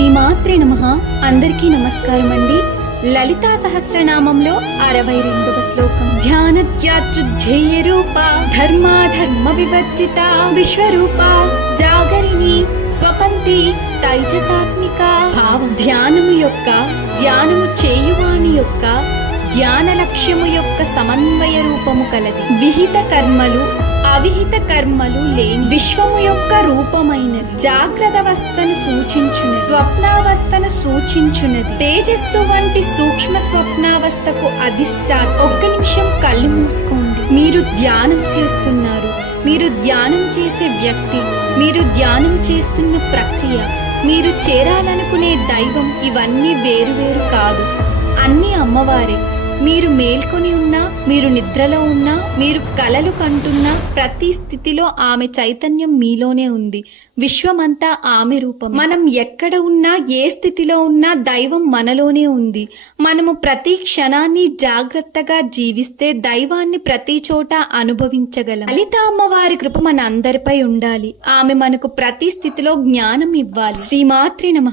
శ్రీమాత్రే నమః. అందరికీ నమస్కారం అండి. లలితా సహస్రనామంలో 62వ శ్లోకం. ధ్యానత్యాతృధ్యేయ రూప ధర్మాధర్మ వివర్జిత విశ్వరూప జాగరిణి స్వపంతి తైజసాత్మిక. భావం ధ్యానము యొక్క, ధ్యానము చేయువాని యొక్క, ధ్యాన లక్ష్యము యొక్క సమన్వయ రూపము కలది. విహిత కర్మలు అవిహిత కర్మలు లేని విశ్వము యొక్క రూపమైనది. జాగ్రత్తవస్థను సూచించు, స్వప్నావస్థను సూచించున్నది. తేజస్సు వంటి సూక్ష్మ స్వప్నావస్థకు అధిష్టానం. ఒక్క నిమిషం కళ్ళు మూసుకోండి. మీరు ధ్యానం చేస్తున్నారు. మీరు ధ్యానం చేసే వ్యక్తి, మీరు ధ్యానం చేస్తున్న ప్రక్రియ, మీరు చేరాలనుకునే దైవం ఇవన్నీ వేరువేరు కాదు. అన్నీ అమ్మవారే. మీరు మేల్కొని ఉన్నా, మీరు నిద్రలో ఉన్నా, మీరు కలలు కంటున్నా, ప్రతి స్థితిలో ఆమె చైతన్యం మీలోనే ఉంది. విశ్వమంతా ఆమె రూపం. మనం ఎక్కడ ఉన్నా, ఏ స్థితిలో ఉన్నా దైవం మనలోనే ఉంది. మనము ప్రతి క్షణాన్ని జాగ్రత్తగా జీవిస్తే దైవాన్ని ప్రతి చోట అనుభవించగలం. లలిత అమ్మవారి కృప మన అందరిపై ఉండాలి. ఆమె మనకు ప్రతి స్థితిలో జ్ఞానం ఇవ్వాలి. శ్రీమాత్రే నమః.